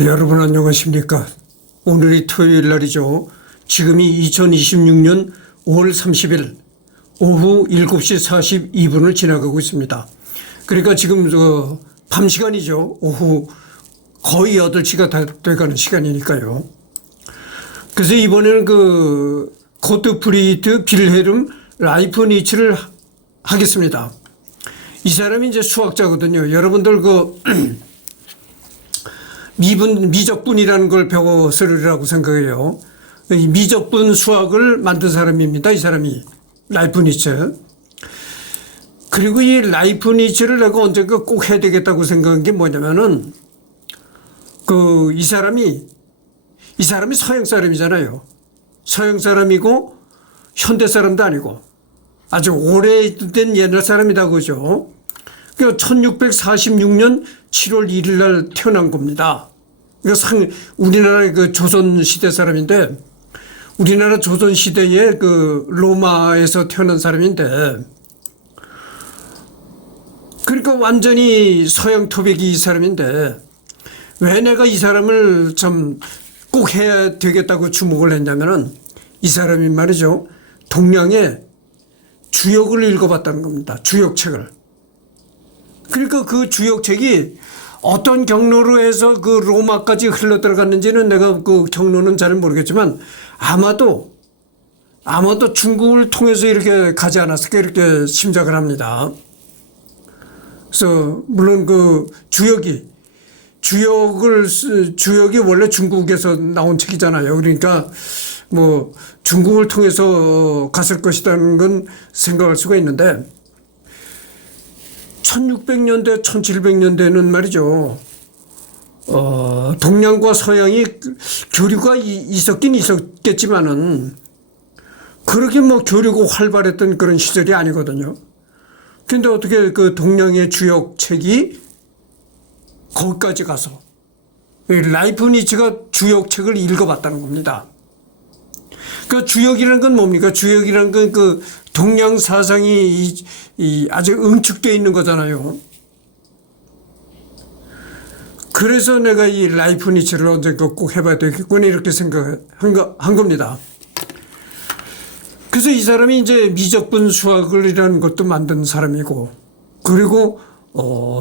여러분 안녕하십니까. 오늘이 토요일 날이죠. 지금이 2026년 5월 30일 오후 7시 42분을 지나가고 있습니다. 그러니까 지금 밤 시간이죠. 오후 거의 8시가 다 돼가는 시간이니까요. 그래서 이번에는 고트프리드 빌헬름 라이프니츠를 하겠습니다. 이 사람이 이제 수학자거든요. 여러분들 미적분이라는 걸 배웠으리라고 생각해요. 이 미적분 수학을 만든 사람입니다. 이 사람이 라이프니츠. 그리고 이 라이프니츠를 내가 언젠가 꼭 해야 되겠다고 생각한 게 뭐냐면은 이 사람이 서양 사람이잖아요. 서양 사람이고 현대 사람도 아니고 아주 오래된 옛날 사람이다 그죠. 1646년 7월 1일 날 태어난 겁니다. 우리나라의 조선 시대 사람인데, 우리나라 조선 시대의 로마에서 태어난 사람인데, 그러니까 완전히 서양 토백이 이 사람인데, 왜 내가 이 사람을 참 꼭 해야 되겠다고 주목을 했냐면은, 이 사람이 말이죠. 동양의 주역을 읽어봤다는 겁니다. 주역책을. 그러니까 그 주역책이 어떤 경로로 해서 로마까지 흘러 들어갔는지는 내가 그 경로는 잘 모르겠지만 아마도 중국을 통해서 이렇게 가지 않았을까 이렇게 짐작을 합니다. 그래서 물론 주역이 원래 중국에서 나온 책이잖아요. 그러니까 뭐 중국을 통해서 갔을 것이라는 건 생각할 수가 있는데 1600년대, 1700년대는 말이죠. 동양과 서양이 교류가 있었긴 있었겠지만은 그렇게 교류가 활발했던 그런 시절이 아니거든요. 근데 어떻게 동양의 주역책이 거기까지 가서 라이프니츠가 주역책을 읽어봤다는 겁니다. 주역이라는 건 뭡니까? 주역이라는 건 동양 사상이 아주 응축되어 있는 거잖아요. 그래서 내가 이 라이프니츠를 언젠가 꼭 해봐야 되겠구나 이렇게 생각한 겁니다. 그래서 이 사람이 이제 미적분 수학이라는 것도 만든 사람이고, 그리고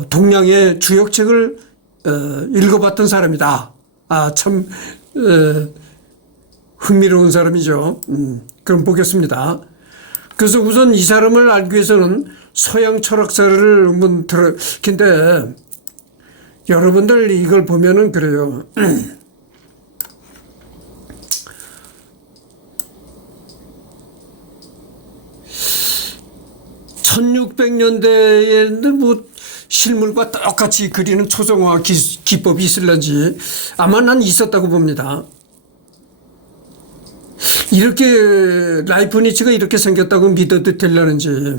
동양의 주역책을 읽어봤던 사람이다. 참 흥미로운 사람이죠. 그럼 보겠습니다. 그래서 우선 이 사람을 알기 위해서는 서양 철학사를 한번 근데 여러분들 이걸 보면은 그래요. 1600년대에는 실물과 똑같이 그리는 초성화 기법이 있을런지 아마 난 있었다고 봅니다. 이렇게 라이프니츠가 이렇게 생겼다고 믿어도 되려는지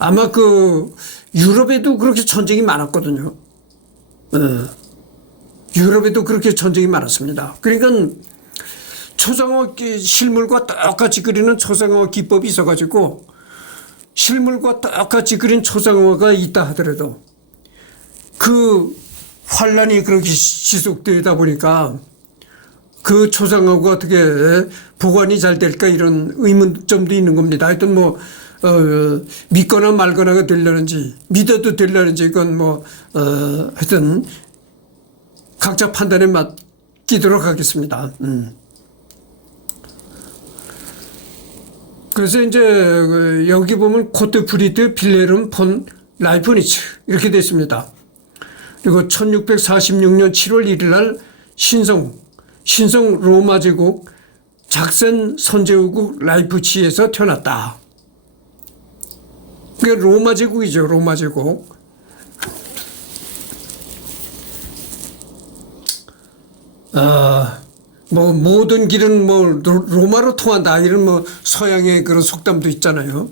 아마 유럽에도 그렇게 전쟁이 많았거든요. 유럽에도 그렇게 전쟁이 많았습니다. 그러니까 초상화 실물과 똑같이 그리는 초상화 기법이 있어가지고 실물과 똑같이 그린 초상화가 있다 하더라도 환란이 그렇게 지속되다 보니까 그 초상화가 어떻게 보관이 잘 될까 이런 의문점도 있는 겁니다. 하여튼 믿거나 말거나가 되려는지 믿어도 되려는지 이건 하여튼 각자 판단에 맡기도록 하겠습니다. 그래서 이제 여기 보면 고트프리드 빌헬름 폰 라이프니츠 이렇게 되어 있습니다. 그리고 1646년 7월 1일 날 신성 로마 제국 작센 선제국 라이프치히에서 태어났다. 그게 로마 제국이죠. 로마 제국. 모든 길은 로마로 통한다. 이런 서양의 그런 속담도 있잖아요.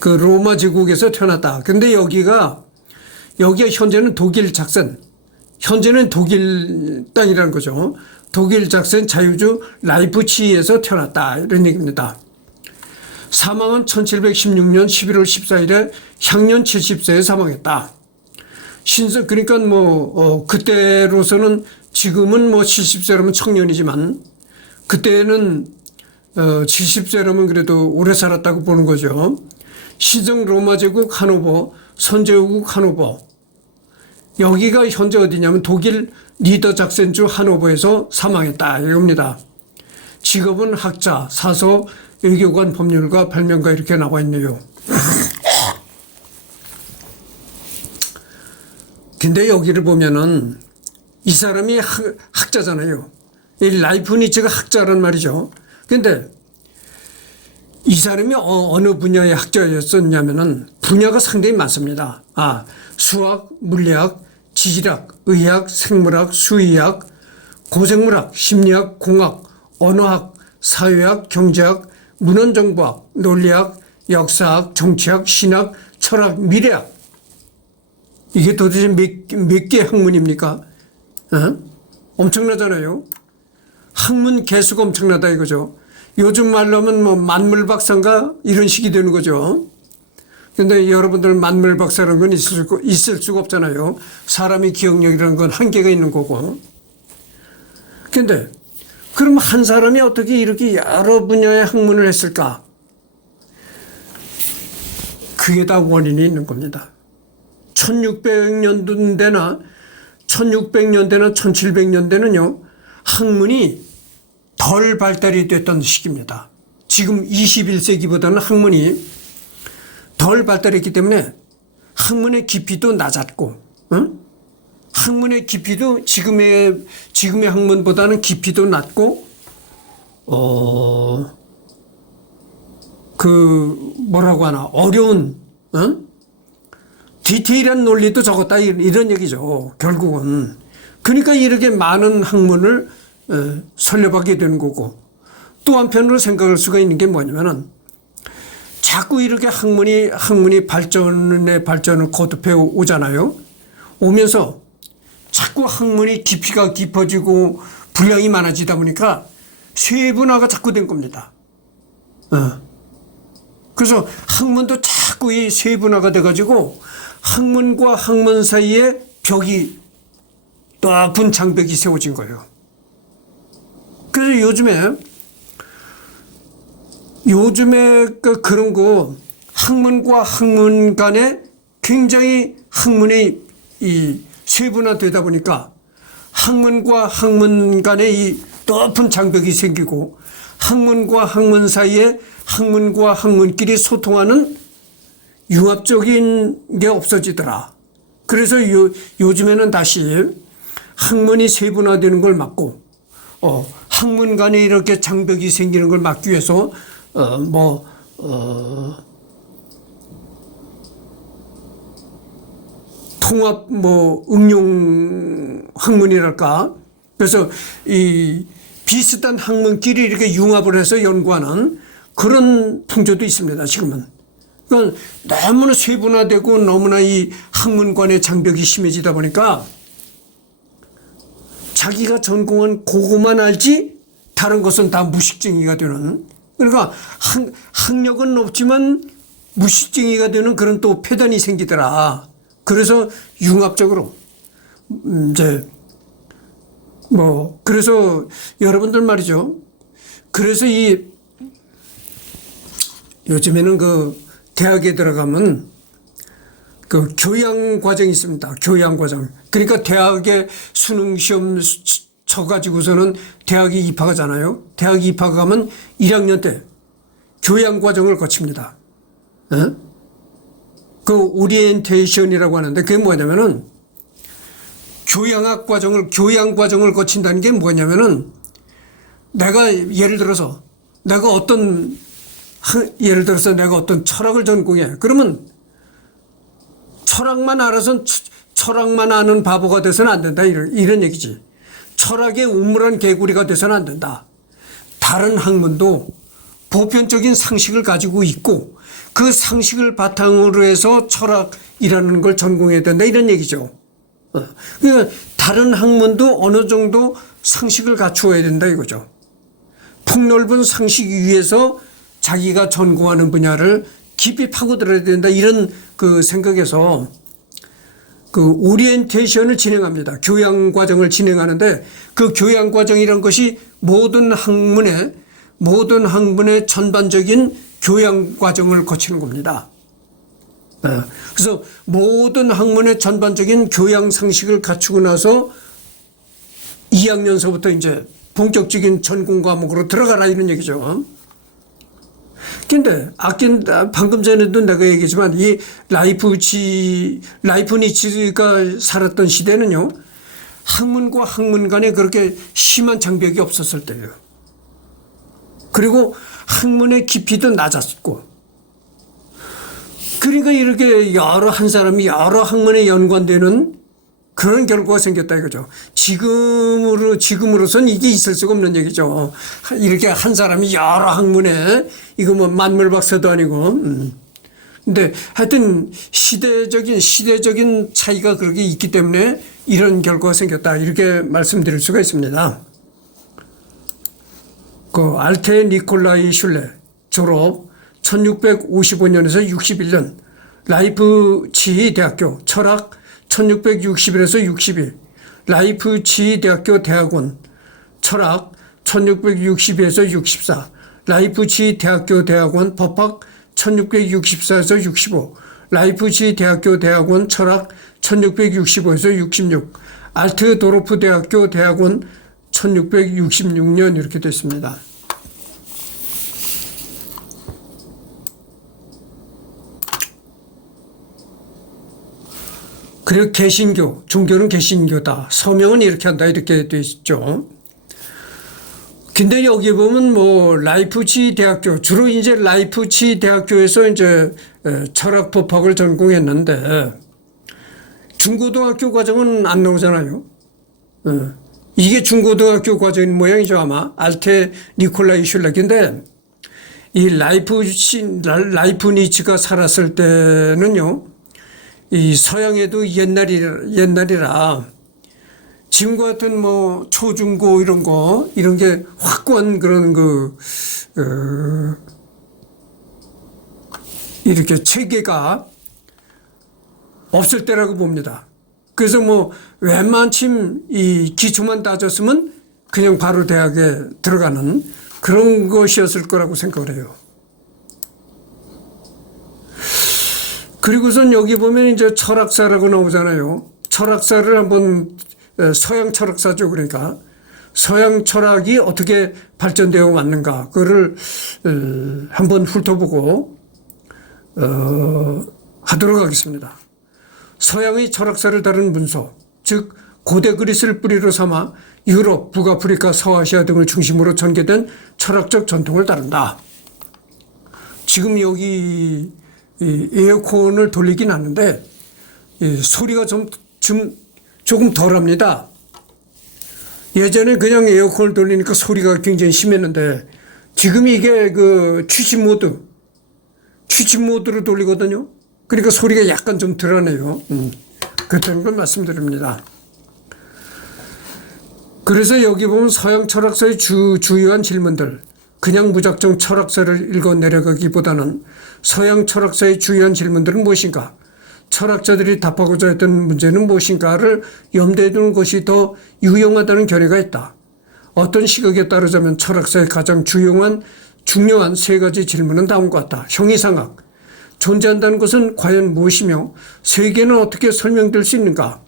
로마 제국에서 태어났다. 근데 여기가 현재는 독일 작센. 현재는 독일 땅이라는 거죠. 독일 작센 자유주 라이프치히에서 태어났다. 이런 얘기입니다. 사망은 1716년 11월 14일에 향년 70세에 사망했다. 그러니까 그때로서는 지금은 뭐 70세라면 청년이지만 그때는 70세라면 그래도 오래 살았다고 보는 거죠. 시정 로마 제국 하노버, 선제국 하노버. 여기가 현재 어디냐면 독일 니더작센주 하노버에서 사망했다 이겁니다. 직업은 학자, 사서, 외교관, 법률가, 발명가 이렇게 나와 있네요. 근데 여기를 보면은 이 사람이 학자잖아요. 이 라이프니츠가 학자란 말이죠. 근데 이 사람이 어느 분야의 학자였었냐면은 분야가 상당히 많습니다. 수학, 물리학, 지질학, 의학, 생물학, 수의학, 고생물학, 심리학, 공학, 언어학, 사회학, 경제학, 문헌정보학, 논리학, 역사학, 정치학, 신학, 철학, 미래학. 이게 도대체 몇 개 학문입니까? 엄청나잖아요. 학문 개수가 엄청나다 이거죠. 요즘 말로 하면 뭐 만물박사인가 이런 식이 되는 거죠. 근데 여러분들 만물박사라는 건 있을 수가 없잖아요. 사람의 기억력이라는 건 한계가 있는 거고. 근데 그럼 한 사람이 어떻게 이렇게 여러 분야의 학문을 했을까? 그게 다 원인이 있는 겁니다. 1600년대나 1700년대는요, 학문이 덜 발달이 됐던 시기입니다. 지금 21세기보다는 학문이 덜 발달했기 때문에 학문의 깊이도 낮았고, 학문의 깊이도 지금의 학문보다는 깊이도 낮고, 뭐라고 하나, 어려운, 디테일한 논리도 적었다 이런 얘기죠. 결국은. 그러니까 이렇게 많은 학문을 설립하게 되는 거고, 또 한편으로 생각할 수가 있는 게 뭐냐면은 자꾸 이렇게 학문이 발전을 거듭해 오잖아요. 오면서 자꾸 학문이 깊이가 깊어지고 분량이 많아지다 보니까 세분화가 자꾸 된 겁니다. 그래서 학문도 자꾸 이 세분화가 돼가지고 학문과 학문 사이에 벽이 높은 장벽이 세워진 거예요. 그래서 요즘에 그런 거 학문과 학문 간에 굉장히 학문이 이 세분화되다 보니까 학문과 학문 간에 이 높은 장벽이 생기고 학문과 학문 사이에 학문과 학문끼리 소통하는 융합적인 게 없어지더라. 그래서 요즘에는 다시 학문이 세분화되는 걸 막고 학문 간에 이렇게 장벽이 생기는 걸 막기 위해서 통합 응용 학문이랄까. 그래서 이 비슷한 학문끼리 이렇게 융합을 해서 연구하는 그런 풍조도 있습니다. 지금은. 그러니까 너무나 세분화되고 너무나 이 학문 간의 장벽이 심해지다 보니까 자기가 전공한 그거만 알지 다른 것은 다 무식쟁이가 되는, 그러니까 학력은 높지만 무식쟁이가 되는 그런 또 폐단이 생기더라. 그래서 융합적으로 그래서 여러분들 말이죠. 그래서 요즘에는 대학에 들어가면 교양 과정이 있습니다. 교양 과정. 그러니까 대학에 수능 시험 쳐가지고서는 대학에 입학하잖아요. 대학에 입학하면 1학년 때 교양 과정을 거칩니다. 오리엔테이션이라고 하는데 그게 뭐냐면은 교양 과정을 거친다는 게 뭐냐면은 예를 들어서 내가 어떤 철학을 전공해. 그러면 철학만 알아서 철학만 아는 바보가 돼서는 안 된다. 이런 얘기지. 철학의 우물한 개구리가 돼서는 안 된다. 다른 학문도 보편적인 상식을 가지고 있고 그 상식을 바탕으로 해서 철학이라는 걸 전공해야 된다. 이런 얘기죠. 그러니까 다른 학문도 어느 정도 상식을 갖추어야 된다 이거죠. 폭넓은 상식 위에서 자기가 전공하는 분야를 깊이 파고들어야 된다. 이런 생각에서 그 오리엔테이션을 진행합니다. 교양 과정을 진행하는데 그 교양 과정이란 것이 모든 학문의 전반적인 교양 과정을 거치는 겁니다. 그래서 모든 학문의 전반적인 교양 상식을 갖추고 나서 2학년서부터 이제 본격적인 전공 과목으로 들어가라 이런 얘기죠. 근데 방금 전에도 내가 얘기했지만 이 라이프니츠가 살았던 시대는요, 학문과 학문 간에 그렇게 심한 장벽이 없었을 때예요. 그리고 학문의 깊이도 낮았고, 그러니까 이렇게 한 사람이 여러 학문에 연관되는 그런 결과가 생겼다 이거죠. 지금으로선 이게 있을 수가 없는 얘기죠. 이렇게 한 사람이 여러 학문에, 이거 뭐 만물박사도 아니고. 근데 하여튼 시대적인 차이가 그렇게 있기 때문에 이런 결과가 생겼다. 이렇게 말씀드릴 수가 있습니다. 그 알테 니콜라이 슐레 졸업 1655년에서 61년, 라이프치히 대학교 철학 1661에서 61, 라이프치히 대학교 대학원 철학 1662에서 64, 라이프치히 대학교 대학원 법학 1664에서 65, 라이프치히 대학교 대학원 철학 1665에서 66, 알트도르프 대학교 대학원 1666년 이렇게 됐습니다. 그리고 개신교, 종교는 개신교다. 서명은 이렇게 한다. 이렇게 돼 있죠. 근데 여기 보면 뭐 라이프치히 대학교, 주로 이제 라이프치히 대학교에서 이제 철학 법학을 전공했는데 중고등학교 과정은 안 나오잖아요. 이게 중고등학교 과정인 모양이죠, 아마. 알테 니콜라이 슐렉인데 이 라이프니츠가 살았을 때는요, 이 서양에도 옛날이라 지금 같은 뭐 초중고 이런 게 확고한 그런 이렇게 체계가 없을 때라고 봅니다. 그래서 뭐 웬만침 이 기초만 따졌으면 그냥 바로 대학에 들어가는 그런 것이었을 거라고 생각을 해요. 그리고선 여기 보면 이제 철학사라고 나오잖아요. 철학사를 한번, 서양 철학사죠. 그러니까 서양 철학이 어떻게 발전되어 왔는가 그거를 한번 훑어보고 하도록 하겠습니다. 서양의 철학사를 다룬 문서, 즉 고대 그리스를 뿌리로 삼아 유럽, 북아프리카, 서아시아 등을 중심으로 전개된 철학적 전통을 다룬다. 지금 여기 이 에어컨을 돌리긴 하는데 소리가 조금 덜합니다. 예전에 그냥 에어컨을 돌리니까 소리가 굉장히 심했는데 지금 이게 그 취침 모드로 돌리거든요. 그러니까 소리가 약간 좀 덜하네요. 그렇다는 걸 말씀드립니다. 그래서 여기 보면 서양 철학사의 주요한 질문들, 그냥 무작정 철학사를 읽어 내려가기보다는 서양 철학사의 중요한 질문들은 무엇인가, 철학자들이 답하고자 했던 문제는 무엇인가를 염두에 두는 것이 더 유용하다는 견해가 있다. 어떤 시각에 따르자면 철학사의 가장 중요한 세 가지 질문은 다음과 같다. 형이상학, 존재한다는 것은 과연 무엇이며 세계는 어떻게 설명될 수 있는가.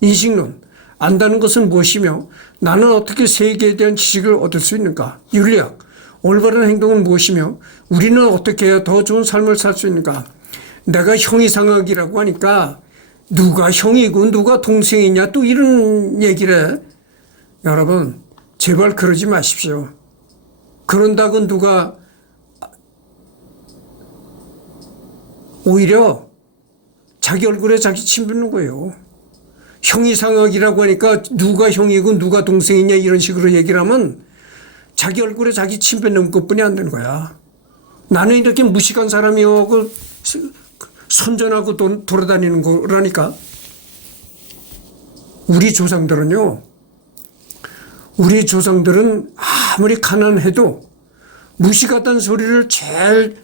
인식론, 안다는 것은 무엇이며 나는 어떻게 세계에 대한 지식을 얻을 수 있는가. 윤리학, 올바른 행동은 무엇이며 우리는 어떻게 해야 더 좋은 삶을 살 수 있는가. 내가 형이상학이라고 하니까 누가 형이고 누가 동생이냐 또 이런 얘기를 해. 여러분 제발 그러지 마십시오. 그런다고 누가 오히려 자기 얼굴에 자기 침 뱉는 거예요. 형이상학이라고 하니까 누가 형이고 누가 동생이냐 이런 식으로 얘기를 하면 자기 얼굴에 자기 침 뱉는 것뿐이 안 되는 거야. 나는 이렇게 무식한 사람이고 선전하고 돌아다니는 거라니까. 우리 조상들은 아무리 가난해도 무식하다는 소리를 제일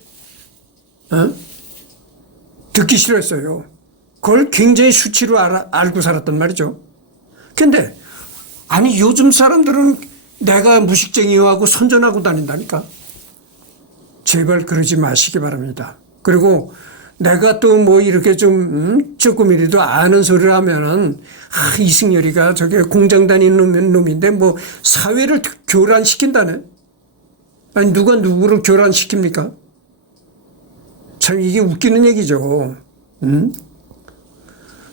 듣기 싫어했어요. 그걸 굉장히 수치로 알고 살았단 말이죠. 근데 아니 요즘 사람들은 내가 무식쟁이하고 선전하고 다닌다니까. 제발 그러지 마시기 바랍니다. 그리고 내가 또 뭐 이렇게 좀 조금이라도 아는 소리를 하면은 이승열이가 저게 공장 다니는 놈인데 뭐 사회를 교란시킨다네. 아니 누가 누구를 교란시킵니까? 참 이게 웃기는 얘기죠.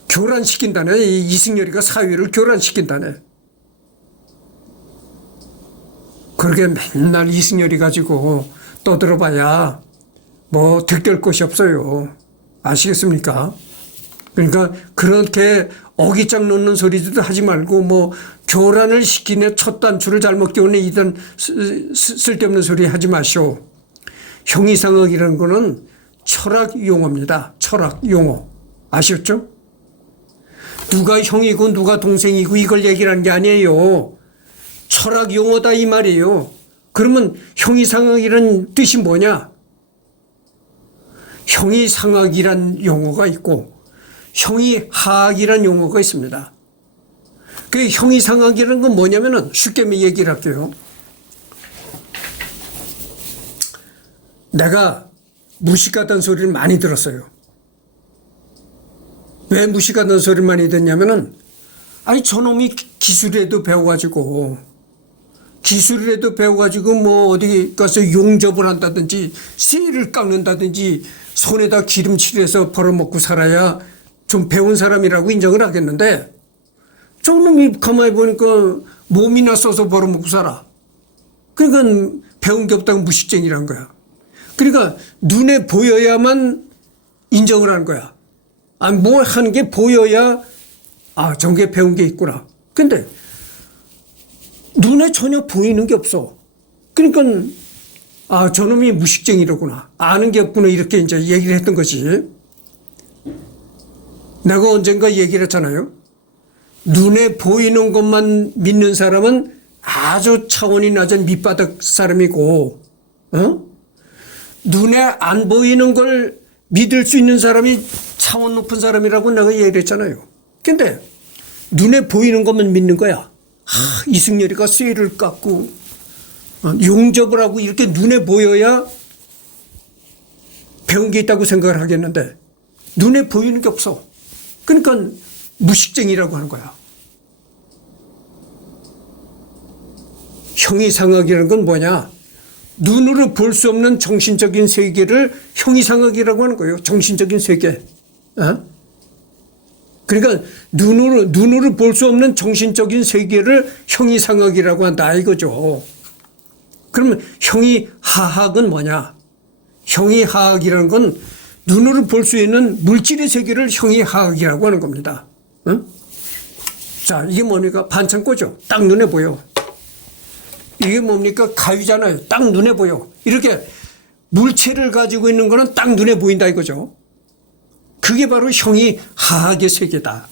교란시킨다네. 이승열이가 사회를 교란시킨다네. 그렇게 맨날 이승열이 가지고 떠들어봐야 뭐 득될 것이 없어요. 아시겠습니까? 그러니까 그렇게 어깃장 놓는 소리도 하지 말고 뭐 교란을 시키네 첫 단추를 잘못 끼우네 이런 쓸데없는 소리 하지 마시오. 형이상학이라는 거는 철학 용어입니다. 철학 용어. 아셨죠? 누가 형이고 누가 동생이고 이걸 얘기를 하는 게 아니에요. 철학 용어다 이 말이에요. 그러면 형이상학이라는 뜻이 뭐냐? 형이상학이란 용어가 있고 형이하학이란 용어가 있습니다. 그 형이상학이라는 건 뭐냐면은 쉽게 얘기를 할게요. 내가 무식하다는 소리를 많이 들었어요. 왜 무식하다는 소리를 많이 듣냐면은 아니 저놈이 기술이라도 배워가지고 뭐 어디 가서 용접을 한다든지 쇠를 깎는다든지 손에다 기름칠을 해서 벌어먹고 살아야 좀 배운 사람이라고 인정을 하겠는데 저놈이 가만히 보니까 몸이나 써서 벌어먹고 살아. 그러니까 배운 게 없다고 무식쟁이란 거야. 그러니까 눈에 보여야만 인정을 하는 거야. 아, 뭐 하는 게 보여야 저게 배운 게 있구나. 근데 눈에 전혀 보이는 게 없어. 그러니까 저놈이 무식쟁이로구나. 아는 게 없구나. 이렇게 이제 얘기를 했던 거지. 내가 언젠가 얘기를 했잖아요. 눈에 보이는 것만 믿는 사람은 아주 차원이 낮은 밑바닥 사람이고, 눈에 안 보이는 걸 믿을 수 있는 사람이 차원 높은 사람이라고 내가 얘기를 했잖아요. 근데 눈에 보이는 것만 믿는 거야. 이승열이가 쇠를 깎고 용접을 하고 이렇게 눈에 보여야 배운 게 있다고 생각을 하겠는데 눈에 보이는 게 없어. 그러니까 무식쟁이라고 하는 거야. 형이상학이라는 건 뭐냐? 눈으로 볼 수 없는 정신적인 세계를 형이상학이라고 하는 거예요. 정신적인 세계. 그러니까 눈으로 볼 수 없는 정신적인 세계를 형이상학이라고 한다 이거죠. 그러면 형이하학은 뭐냐? 형이하학이라는 건 눈으로 볼 수 있는 물질의 세계를 형이하학이라고 하는 겁니다. 자, 이게 뭡니까? 반창고죠. 딱 눈에 보여. 이게 뭡니까? 가위잖아요. 딱 눈에 보여. 이렇게 물체를 가지고 있는 거는 딱 눈에 보인다 이거죠. 그게 바로 형이하학의 세계다.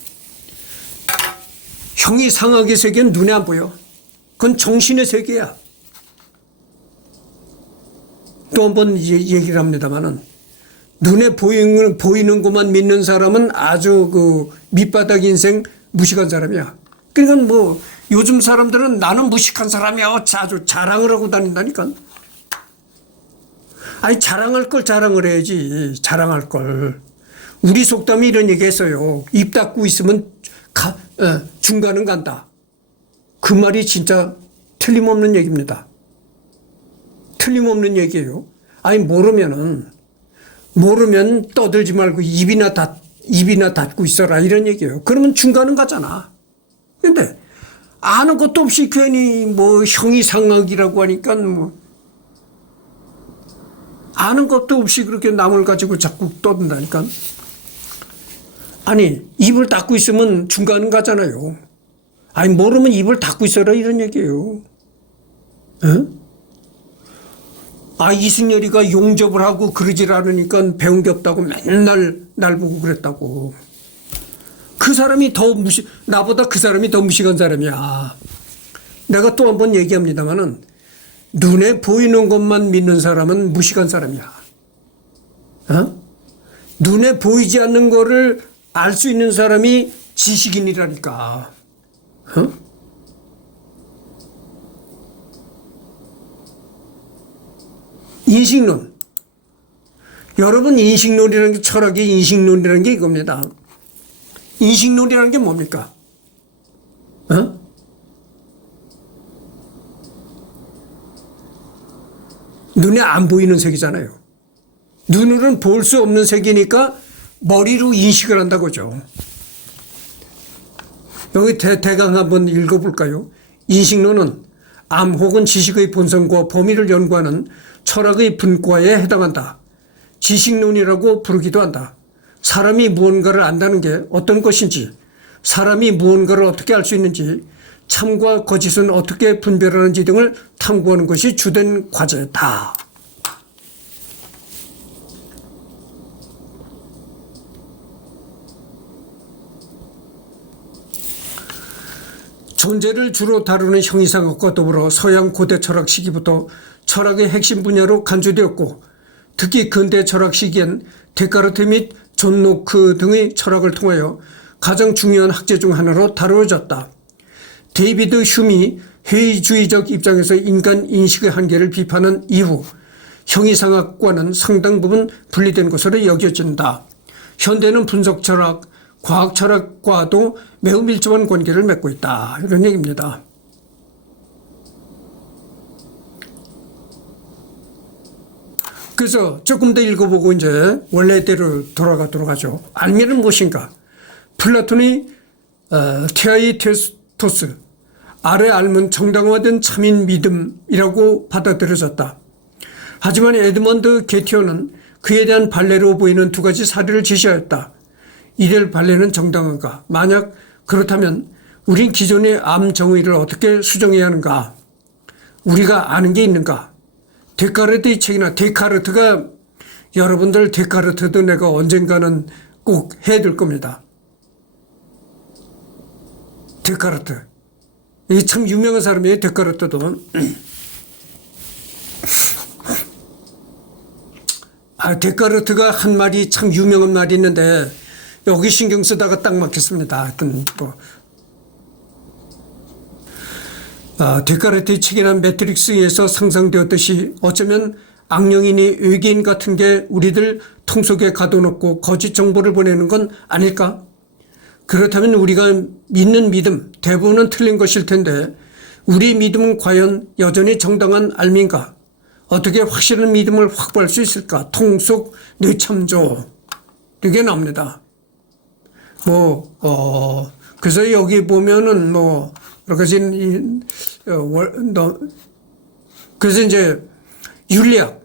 형이상학의 세계는 눈에 안 보여. 그건 정신의 세계야. 또 한 번 얘기를 합니다만은 눈에 보이는 것만 믿는 사람은 아주 그 밑바닥 인생 무식한 사람이야. 그러니까 뭐 요즘 사람들은 나는 무식한 사람이야 아주 자랑을 하고 다닌다니까. 아니 자랑할 걸 자랑을 해야지. 자랑할 걸. 우리 속담이 이런 얘기 했어요. 입 닫고 있으면 중간은 간다. 그 말이 진짜 틀림없는 얘기입니다. 틀림없는 얘기예요. 아니 모르면 떠들지 말고 입이나 닫고 있어라 이런 얘기예요. 그러면 중간은 가잖아. 근데 아는 것도 없이 괜히 뭐 형이상학이라고 하니까 뭐 아는 것도 없이 그렇게 남을 가지고 자꾸 떠든다니까. 아니 입을 닫고 있으면 중간은 가잖아요. 아니 모르면 입을 닫고 있어라 이런 얘기예요. 이승열이가 용접을 하고 그러질 않으니까 배운 게 없다고 맨날 날 보고 그랬다고. 그 사람이 나보다 그 사람이 더 무식한 사람이야. 내가 또 한 번 얘기합니다만은 눈에 보이는 것만 믿는 사람은 무식한 사람이야. 눈에 보이지 않는 거를 알 수 있는 사람이 지식인이라니까. 어? 인식론. 여러분, 인식론이라는 게, 철학의 인식론이라는 게 이겁니다. 인식론이라는 게 뭡니까? 어? 눈에 안 보이는 색이잖아요. 눈으로는 볼 수 없는 색이니까 머리로 인식을 한다고죠. 여기 대강 한번 읽어볼까요? 인식론은 암 혹은 지식의 본성과 범위를 연구하는 철학의 분과에 해당한다. 지식론이라고 부르기도 한다. 사람이 무언가를 안다는 게 어떤 것인지, 사람이 무언가를 어떻게 알 수 있는지, 참과 거짓은 어떻게 분별하는지 등을 탐구하는 것이 주된 과제다. 존재를 주로 다루는 형이상학과 더불어 서양 고대 철학 시기부터 철학의 핵심 분야로 간주되었고, 특히 근대 철학 시기엔 데카르트 및 존 로크 등의 철학을 통하여 가장 중요한 학제 중 하나로 다루어졌다. 데이비드 휴미 회의주의적 입장에서 인간 인식의 한계를 비판한 이후 형이상학과는 상당 부분 분리된 것으로 여겨진다. 현대는 분석철학, 과학철학과도 매우 밀접한 관계를 맺고 있다. 이런 얘기입니다. 그래서 조금 더 읽어보고 이제 원래대로 돌아가도록 하죠. 알미는 무엇인가? 플라톤의 티아이테스토스, 알의 알은 정당화된 참인 믿음이라고 받아들여졌다. 하지만 에드먼드 게티어는 그에 대한 반례로 보이는 두 가지 사례를 제시하였다. 이들 반례는 정당한가? 만약 그렇다면 우린 기존의 암 정의를 어떻게 수정해야 하는가? 우리가 아는 게 있는가? 데카르트의 책이나 데카르트가 여러분들 데카르트도 내가 언젠가는 꼭 해야 될 겁니다. 데카르트. 이게 참 유명한 사람이에요. 데카르트도. 데카르트가 한 말이 참 유명한 말이 있는데 여기 신경 쓰다가 딱 맞겠습니다. 하여튼 데카르트의 책이나 매트릭스에서 상상되었듯이 어쩌면 악령이니 외계인 같은 게 우리들 통 속에 가둬놓고 거짓 정보를 보내는 건 아닐까? 그렇다면 우리가 믿는 믿음 대부분은 틀린 것일 텐데 우리 믿음은 과연 여전히 정당한 알미인가? 어떻게 확실한 믿음을 확보할 수 있을까? 통 속 뇌참조 이게 나옵니다. 그래서 여기 보면은 여러 가지 그래서 이제 윤리학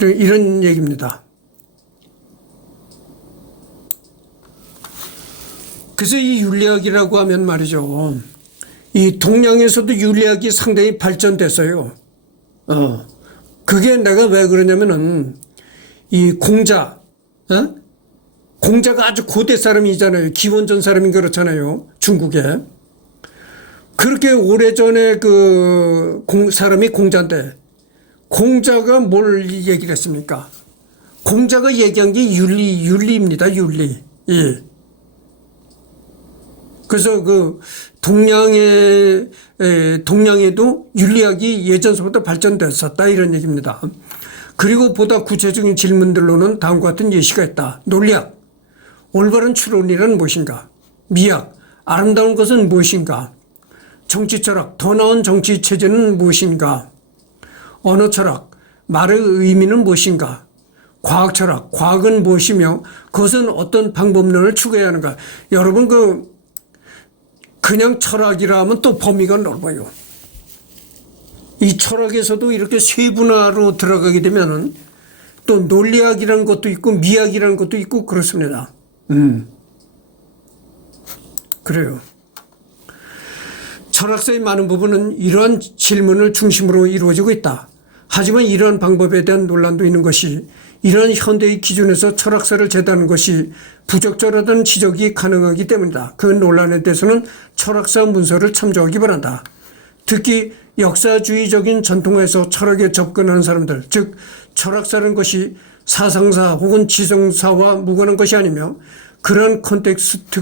이런 얘기입니다. 그래서 이 윤리학이라고 하면 말이죠. 이 동양에서도 윤리학이 상당히 발전됐어요. 그게 내가 왜 그러냐면은 이 공자가 아주 고대 사람이잖아요. 기원전 사람인 그렇잖아요. 중국에. 그렇게 오래전에 사람이 공자인데 공자가 뭘 얘기를 했습니까? 공자가 얘기한 게 윤리입니다. 윤리. 예. 그래서 동양에도 윤리학이 예전서부터 발전됐었다 이런 얘기입니다. 그리고 보다 구체적인 질문들로는 다음과 같은 예시가 있다. 논리학, 올바른 추론이란 무엇인가? 미학, 아름다운 것은 무엇인가? 정치철학, 더 나은 정치 체제는 무엇인가? 언어철학, 말의 의미는 무엇인가? 과학철학, 과학은 무엇이며 그것은 어떤 방법론을 추구해야 하는가? 여러분 그냥 철학이라 하면 또 범위가 넓어요. 이 철학에서도 이렇게 세분화로 들어가게 되면은 또 논리학이라는 것도 있고 미학이라는 것도 있고 그렇습니다. 그래요. 철학사의 많은 부분은 이러한 질문을 중심으로 이루어지고 있다. 하지만 이러한 방법에 대한 논란도 있는 것이 이러한 현대의 기준에서 철학사를 제도하는 것이 부적절하다는 지적이 가능하기 때문이다. 그 논란에 대해서는 철학사 문서를 참조하기 바란다. 특히 역사주의적인 전통에서 철학에 접근하는 사람들, 즉 철학사라는 것이 사상사 혹은 지성사와 무관한 것이 아니며 그런 콘텍스트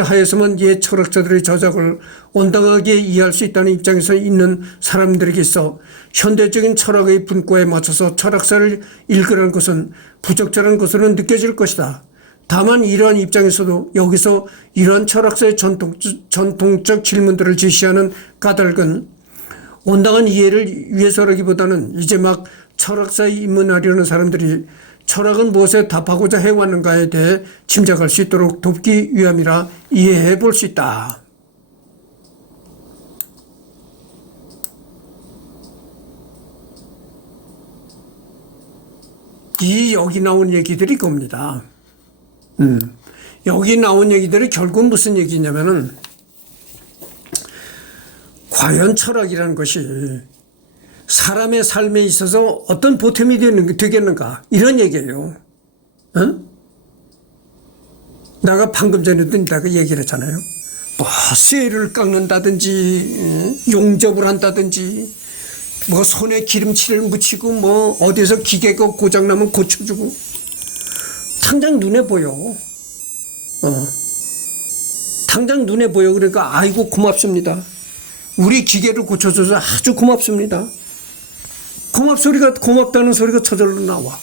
하에서만 옛 철학자들의 저작을 온당하게 이해할 수 있다는 입장에서 있는 사람들에게 있어 현대적인 철학의 분과에 맞춰서 철학사를 읽으라는 것은 부적절한 것으로 느껴질 것이다. 다만 이러한 입장에서도 여기서 이러한 철학사의 전통적 질문들을 제시하는 까닭은 온당한 이해를 위해서라기보다는 이제 막 철학사에 입문하려는 사람들이 철학은 무엇에 답하고자 해왔는가에 대해 짐작할 수 있도록 돕기 위함이라 이해해 볼 수 있다. 여기 나온 얘기들이 겁니다. 여기 나온 얘기들이 결국 무슨 얘기냐면은 과연 철학이라는 것이 사람의 삶에 있어서 어떤 보탬이 되겠는가 이런 얘기예요. 내가 방금 전에도 내가 얘기를 했잖아요. 뭐 쇠를 깎는다든지 용접을 한다든지 뭐 손에 기름칠을 묻히고 뭐 어디서 기계가 고장나면 고쳐주고 당장 눈에 보여. 당장 눈에 보여. 그러니까 아이고 고맙습니다. 우리 기계를 고쳐줘서 아주 고맙습니다. 고맙다는 소리가 저절로 나와.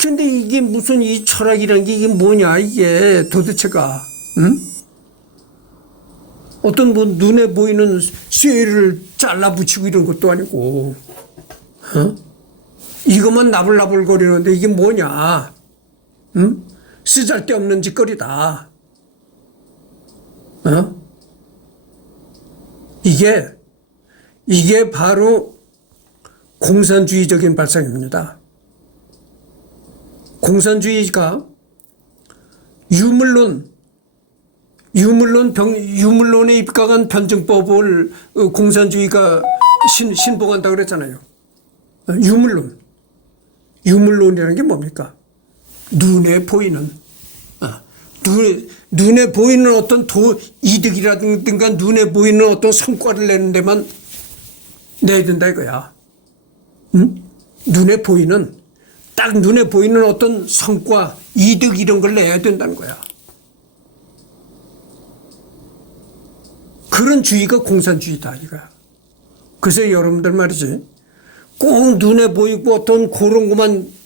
근데 이게 무슨 이 철학이란 게 이게 뭐냐 이게 도대체가 어떤 뭐 눈에 보이는 쇠를 잘라 붙이고 이런 것도 아니고 이것만 나불나불거리는데 이게 뭐냐 쓰잘데없는 짓거리다. 이게 바로 공산주의적인 발상입니다. 공산주의가 유물론에 입각한 변증법을 공산주의가 신봉한다고 그랬잖아요. 유물론이라는 게 뭡니까? 눈에 보이는 어떤 이득이라든가 눈에 보이는 어떤 성과를 내는 데만 내야 된다 이거야. 눈에 보이는 어떤 성과, 이득 이런 걸 내야 된다는 거야. 그런 주의가 공산주의다 이거야. 그래서 여러분들 말이지 꼭 눈에 보이고 어떤 그런 것만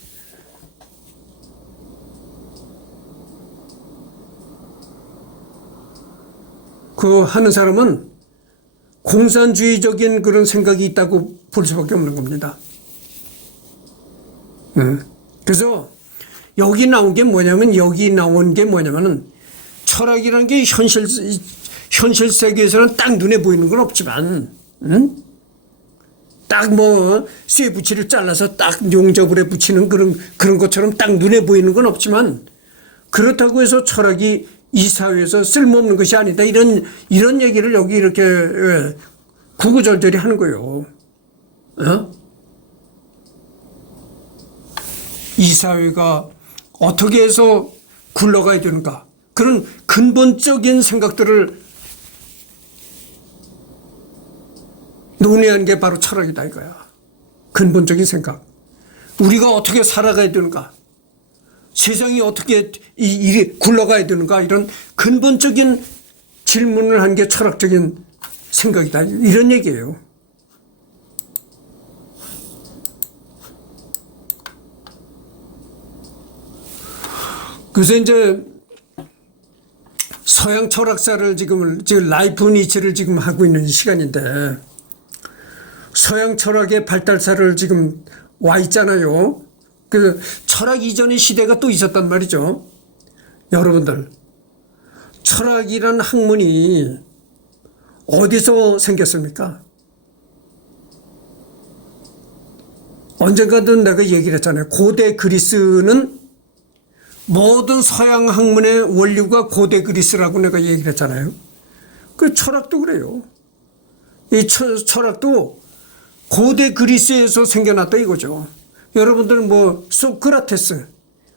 하는 사람은 공산주의적인 그런 생각이 있다고 볼 수밖에 없는 겁니다. 그래서 여기 나온 게 뭐냐면은 철학이라는 게 현실 세계에서는 딱 눈에 보이는 건 없지만, 딱 뭐 쇠붙이를 잘라서 딱 용접을 해 붙이는 그런 것처럼 딱 눈에 보이는 건 없지만, 그렇다고 해서 철학이 이 사회에서 쓸모없는 것이 아니다. 이런 얘기를 여기 이렇게 구구절절히 하는 거예요. 이 사회가 어떻게 해서 굴러가야 되는가. 그런 근본적인 생각들을 논의하는 게 바로 철학이다 이거야. 근본적인 생각. 우리가 어떻게 살아가야 되는가. 세상이 어떻게 일이 굴러가야 되는가. 이런 근본적인 질문을 한 게 철학적인 생각이다. 이런 얘기예요. 그래서 이제 서양 철학사를 지금 라이프 니츠를 지금 하고 있는 시간인데 서양 철학의 발달사를 지금 와 있잖아요. 그 철학 이전의 시대가 또 있었단 말이죠. 여러분들, 철학이란 학문이 어디서 생겼습니까? 언젠가든 내가 얘기를 했잖아요. 고대 그리스는 모든 서양 학문의 원류가 고대 그리스라고 내가 얘기를 했잖아요. 그 철학도 그래요. 이 철학도 고대 그리스에서 생겨났다 이거죠. 여러분들은 뭐 소크라테스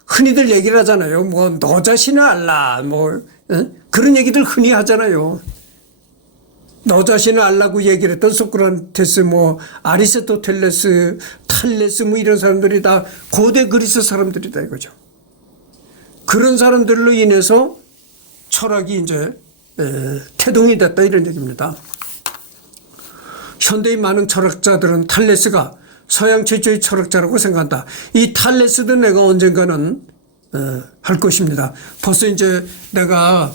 흔히들 얘기를 하잖아요. 뭐 너 자신을 알라 뭐 그런 얘기들 흔히 하잖아요. 너 자신을 알라고 얘기를 했던 소크라테스, 뭐 아리스토텔레스, 탈레스 뭐 이런 사람들이 다 고대 그리스 사람들이다 이거죠. 그런 사람들로 인해서 철학이 이제 태동이 됐다 이런 얘기입니다. 현대의 많은 철학자들은 탈레스가 서양 최초의 철학자라고 생각한다. 이 탈레스도 내가 언젠가는 할 것입니다. 벌써 이제 내가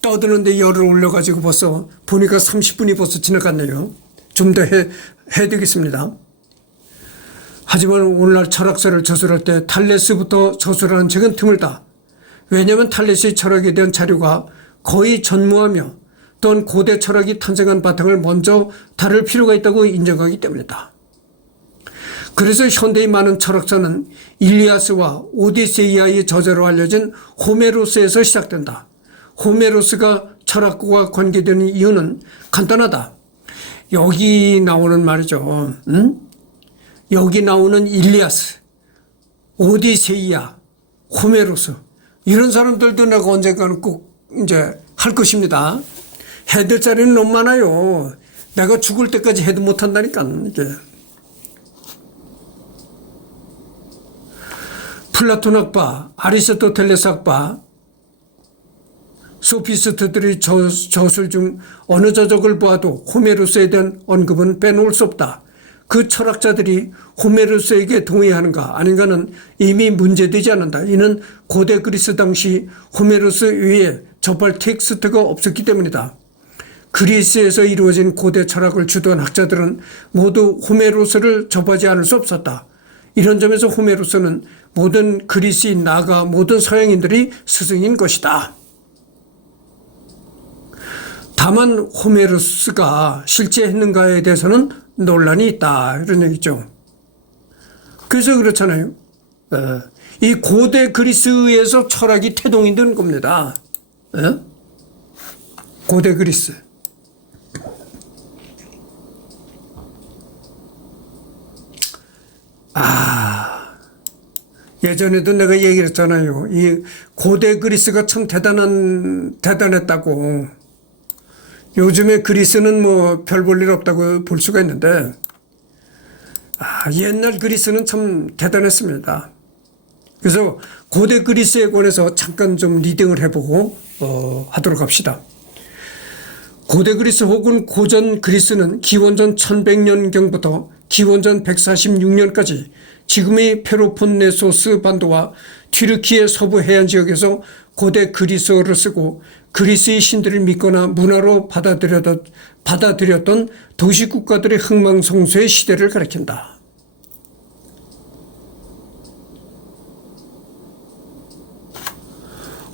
떠드는데 열을 올려가지고 벌써 보니까 30분이 벌써 지나갔네요. 좀 더 해야 되겠습니다. 하지만 오늘날 철학서를 저술할 때 탈레스부터 저술하는 책은 드물다. 왜냐하면 탈레스의 철학에 대한 자료가 거의 전무하며 또한 고대 철학이 탄생한 바탕을 먼저 다룰 필요가 있다고 인정하기 때문이다. 그래서 현대의 많은 철학자는 일리아스와 오디세이아의 저자로 알려진 호메로스에서 시작된다. 호메로스가 철학과 관계되는 이유는 간단하다. 여기 나오는 말이죠. 여기 나오는 일리아스, 오디세이아, 호메로스 이런 사람들도 내가 언젠가는 꼭 이제 할 것입니다. 해될 자리는 너무 많아요. 내가 죽을 때까지 해도 못한다니까 이게. 플라톤 학파, 아리스토텔레스 학파, 소피스트들의 저술 중 어느 저적을 보아도 호메로스에 대한 언급은 빼놓을 수 없다. 그 철학자들이 호메로스에게 동의하는가 아닌가는 이미 문제되지 않는다. 이는 고대 그리스 당시 호메로스 외에 접할 텍스트가 없었기 때문이다. 그리스에서 이루어진 고대 철학을 주도한 학자들은 모두 호메로스를 접하지 않을 수 없었다. 이런 점에서 호메로스는 모든 그리스인 나아가 모든 서양인들이 스승인 것이다. 다만 호메로스가 실제 했는가에 대해서는 논란이 있다 이런 얘기죠. 그래서 그렇잖아요. 이 고대 그리스에서 철학이 태동이 된 겁니다. 고대 그리스. 예전에도 내가 얘기를 했잖아요. 이 고대 그리스가 참 대단했다고. 요즘에 그리스는 뭐 별 볼 일 없다고 볼 수가 있는데, 옛날 그리스는 참 대단했습니다. 그래서 고대 그리스에 관해서 잠깐 좀 리딩을 해보고 하도록 합시다. 고대 그리스 혹은 고전 그리스는 기원전 1100년경부터 기원전 146년까지 지금의 페로폰네소스 반도와 튀르키예 서부 해안 지역에서 고대 그리스어를 쓰고 그리스의 신들을 믿거나 문화로 받아들였던 도시국가들의 흥망성쇠의 시대를 가리킨다.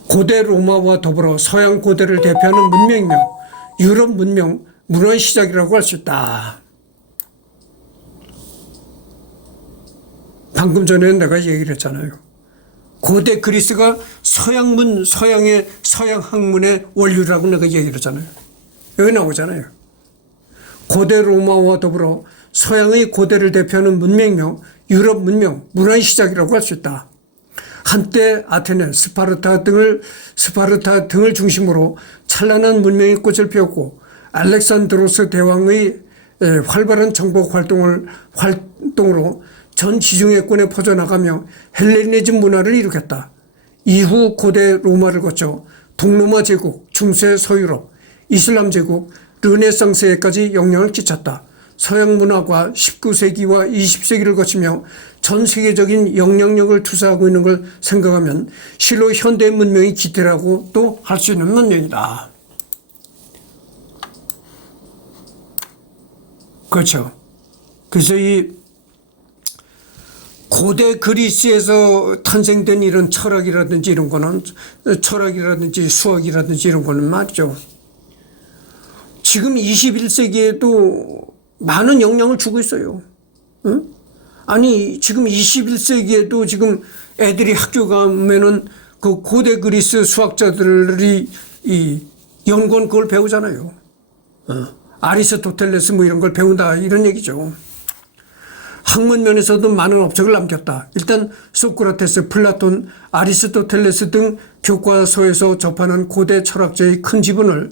고대 로마와 더불어 서양 고대를 대표하는 문명이며 유럽 문명, 문화의 시작이라고 할 수 있다. 방금 전에 내가 얘기를 했잖아요. 고대 그리스가 서양의 서양 학문의 원류라고 내가 얘기를 했잖아요. 여기 나오잖아요. 고대 로마와 더불어 서양의 고대를 대표하는 문명이며 유럽 문명, 문화의 시작이라고 할 수 있다. 한때 아테네, 스파르타 등을 중심으로 찬란한 문명의 꽃을 피웠고 알렉산드로스 대왕의 활발한 정복 활동으로 전 지중해권에 퍼져나가며 헬레니즘 문화를 일으켰다. 이후 고대 로마를 거쳐 동로마 제국, 중세 서유럽, 이슬람 제국, 르네상스에까지 영향을 끼쳤다. 서양 문화가 19세기와 20세기를 거치며 전 세계적인 영향력을 투사하고 있는 걸 생각하면 실로 현대 문명의 기대라고 또 할 수 있는 문명이다. 그렇죠. 그래서 이 고대 그리스에서 탄생된 이런 철학이라든지 이런 거는 철학이라든지 수학이라든지 이런 거는 말이죠. 지금 21세기에도 많은 영향을 주고 있어요. 응? 아니 지금 21세기에도 지금 애들이 학교 가면은 그 고대 그리스 수학자들이 이 연구원 그걸 배우잖아요. 아리스토텔레스 뭐 이런 걸 배운다 이런 얘기죠. 학문 면에서도 많은 업적을 남겼다. 일단 소크라테스, 플라톤, 아리스토텔레스 등 교과서에서 접하는 고대 철학자의 큰 지분을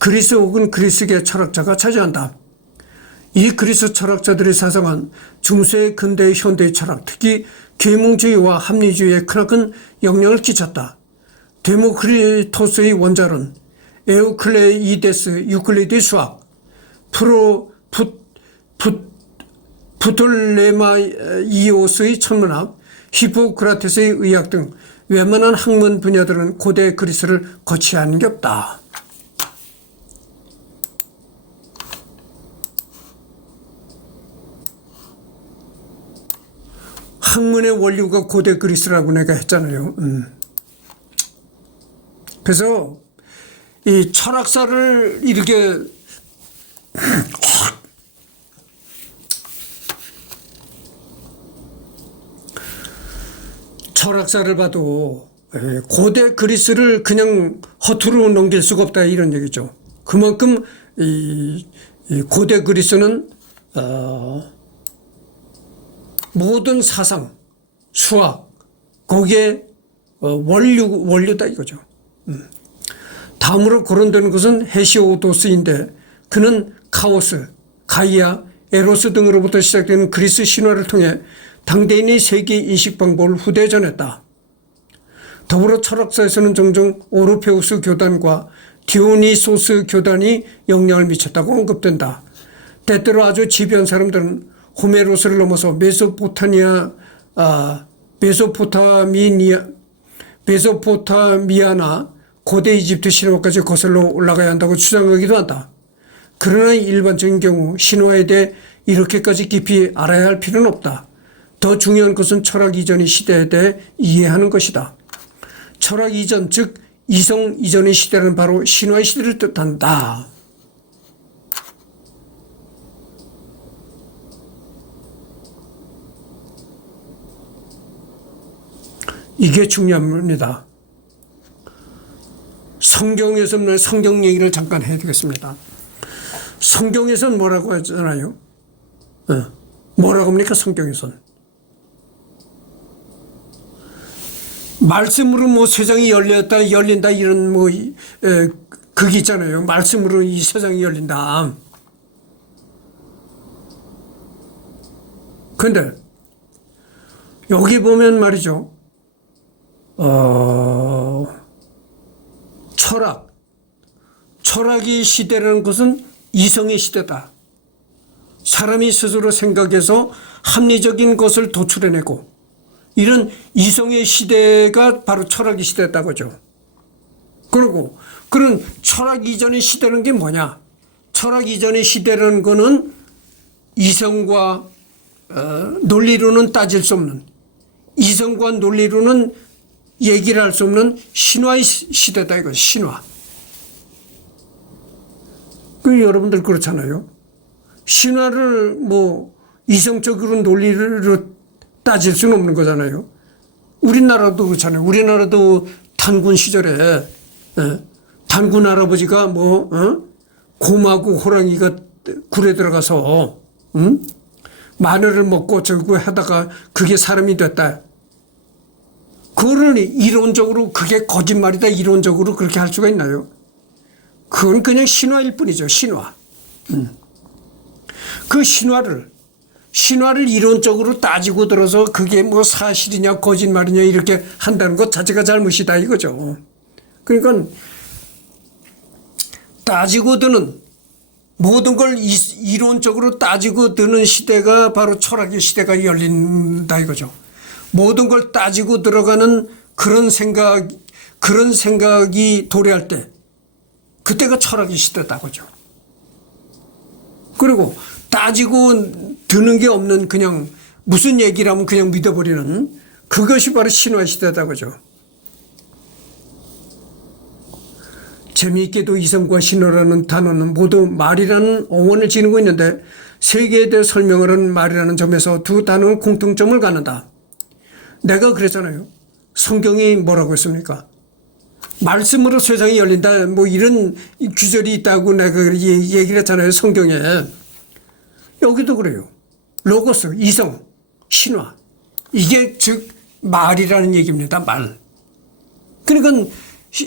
그리스 혹은 그리스계 철학자가 차지한다. 이 그리스 철학자들의 사상은 중세, 근대, 현대의 철학, 특히 계몽주의와 합리주의에 크나큰 영향을 끼쳤다. 데모크리토스의 원자론, 에우클레이데스, 유클리드의 수학, 부톨레마이오스의 천문학, 히포크라테스의 의학 등 웬만한 학문 분야들은 고대 그리스를 거치하는 게 없다. 학문의 원류가 고대 그리스라고 내가 했잖아요. 그래서 이 철학사를 이렇게 철학사를 봐도 고대 그리스를 그냥 허투루 넘길 수가 없다 이런 얘기죠. 그만큼 이 고대 그리스는 모든 사상, 수학, 거기에 원류다 이거죠. 다음으로 거론되는 것은 헤시오도스인데 그는 카오스, 가이아, 에로스 등으로부터 시작되는 그리스 신화를 통해 당대인의 세계 인식 방법을 후대에 전했다. 더불어 철학사에서는 종종 오르페우스 교단과 디오니소스 교단이 영향을 미쳤다고 언급된다. 때때로 아주 지배한 사람들은 호메로스를 넘어서 메소포타미아나 고대 이집트 신화까지 거슬러 올라가야 한다고 주장하기도 한다. 그러나 일반적인 경우 신화에 대해 이렇게까지 깊이 알아야 할 필요는 없다. 더 중요한 것은 철학 이전의 시대에 대해 이해하는 것이다. 철학 이전, 즉 이성 이전의 시대는 바로 신화의 시대를 뜻한다. 이게 중요합니다. 성경에서는 성경 얘기를 잠깐 해야 되겠습니다. 성경에서는 뭐라고 하잖아요? 뭐라고 합니까? 성경에서는. 말씀으로 뭐 세상이 열린다 이런 그게 있잖아요. 말씀으로 이 세상이 열린다. 근데 여기 보면 말이죠. 철학의 시대라는 것은 이성의 시대다. 사람이 스스로 생각해서 합리적인 것을 도출해내고 이런 이성의 시대가 바로 철학의 시대다고죠. 그리고 그런 철학 이전의 시대는 게 뭐냐? 철학 이전의 시대라는 거는 이성과 논리로는 따질 수 없는, 이성과 논리로는 얘기를 할 수 없는 신화의 시대다 이거. 신화. 여러분들 그렇잖아요. 신화를 뭐 이성적으로 논리로 따질 수는 없는 거잖아요. 우리나라도 그렇잖아요. 우리나라도 단군 시절에 단군 할아버지가 곰하고 호랑이가 굴에 들어가서 마늘을 먹고 저거 하다가 그게 사람이 됐다. 그거를 이론적으로 그게 거짓말이다 이론적으로 그렇게 할 수가 있나요? 그건 그냥 신화일 뿐이죠. 신화. 그 신화를 이론적으로 따지고 들어서 그게 뭐 사실이냐 거짓말이냐 이렇게 한다는 것 자체가 잘못이다 이거죠. 그러니까 따지고 드는 모든 걸 이론적으로 따지고 드는 시대가 바로 철학의 시대가 열린다 이거죠. 모든 걸 따지고 들어가는 그런 생각이 도래할 때 그때가 철학의 시대다고죠. 그리고 따지고 드는 게 없는 그냥 무슨 얘기라면 그냥 믿어버리는 그것이 바로 신화의 시대다고죠. 재미있게도 이성과 신화라는 단어는 모두 말이라는 어원을 지니고 있는데 세계에 대해 설명을 하는 말이라는 점에서 두 단어는 공통점을 갖는다. 내가 그랬잖아요. 성경이 뭐라고 했습니까? 말씀으로 세상이 열린다 뭐 이런 규절이 있다고 내가 얘기를 했잖아요. 성경에. 여기도 그래요. 로고스, 이성, 신화. 이게 즉 말이라는 얘기입니다. 말. 그러니까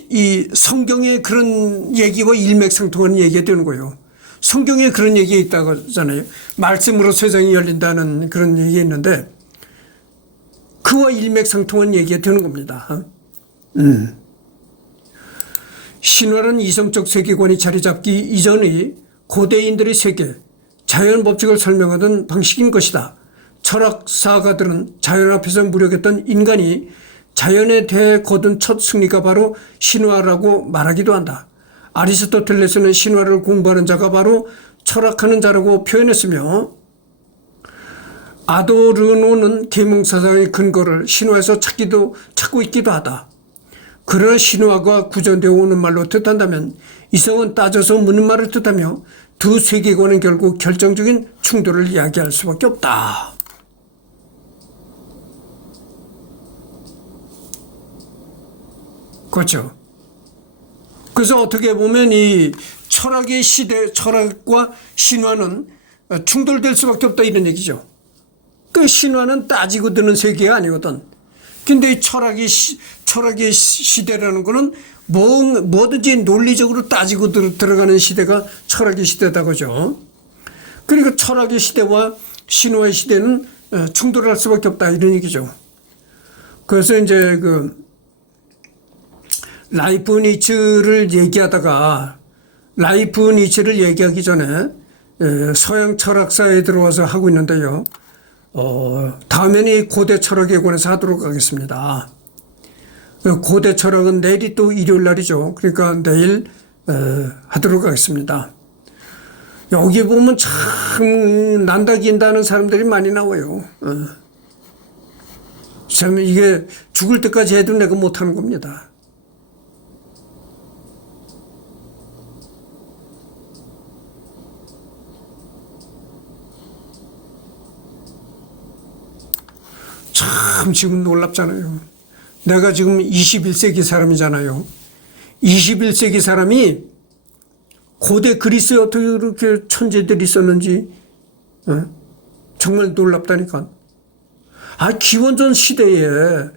이 성경에 그런 얘기와 일맥상통하는 얘기가 되는 거예요. 성경에 그런 얘기가 있다고 하잖아요. 말씀으로 세상이 열린다는 그런 얘기가 있는데 그와 일맥상통한 얘기가 되는 겁니다. 신화는 이성적 세계관이 자리 잡기 이전의 고대인들의 세계, 자연 법칙을 설명하던 방식인 것이다. 철학사가들은 자연 앞에서 무력했던 인간이 자연에 대해 거둔 첫 승리가 바로 신화라고 말하기도 한다. 아리스토텔레스는 신화를 공부하는 자가 바로 철학하는 자라고 표현했으며 아도르노는 계몽사상의 근거를 신화에서 찾고 있기도 하다. 그러나 신화가 구전되어 오는 말로 뜻한다면 이성은 따져서 묻는 말을 뜻하며 두 세계관은 결국 결정적인 충돌을 이야기할 수밖에 없다. 그렇죠. 그래서 어떻게 보면 이 철학의 시대, 철학과 신화는 충돌될 수밖에 없다 이런 얘기죠. 그 신화는 따지고 드는 세계가 아니거든. 근데 이 철학의 시대라는 거는 뭐든지 논리적으로 따지고 들어가는 시대가 철학의 시대다 그죠. 그리고 철학의 시대와 신화의 시대는 충돌할 수밖에 없다 이런 얘기죠. 그래서 이제 라이프 니츠를 얘기하다가 라이프 니츠를 얘기하기 전에 서양 철학사에 들어와서 하고 있는데요. 다음에는 이 고대 철학에 관해서 하도록 하겠습니다. 고대 철학은 내일이 또 일요일 날이죠. 그러니까 내일 하도록 하겠습니다. 여기 보면 참 난다긴다는 사람들이 많이 나와요. 참 이게 죽을 때까지 해도 내가 못하는 겁니다. 참 지금 놀랍잖아요. 내가 지금 21세기 사람이잖아요. 21세기 사람이 고대 그리스에 어떻게 그렇게 천재들이 있었는지 정말 놀랍다니까. 기원전 시대에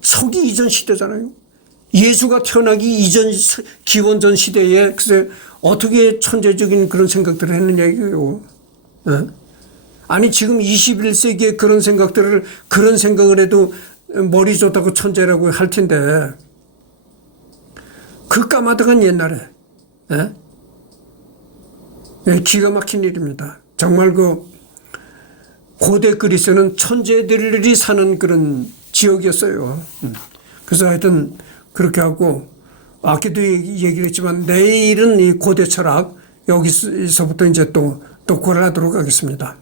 서기 이전 시대잖아요. 예수가 태어나기 이전 기원전 시대에 글쎄 어떻게 천재적인 그런 생각들을 했느냐 이거예요. 아니 지금 21세기에 그런 생각을 해도 머리 좋다고 천재라고 할 텐데 그 까마득한 옛날에 기가 막힌 일입니다. 정말 고대 그리스는 천재들이 사는 그런 지역이었어요. 그래서 하여튼 그렇게 하고 아까도 얘기를 했지만 내일은 이 고대 철학 여기서부터 이제 또 고를 하도록 하겠습니다.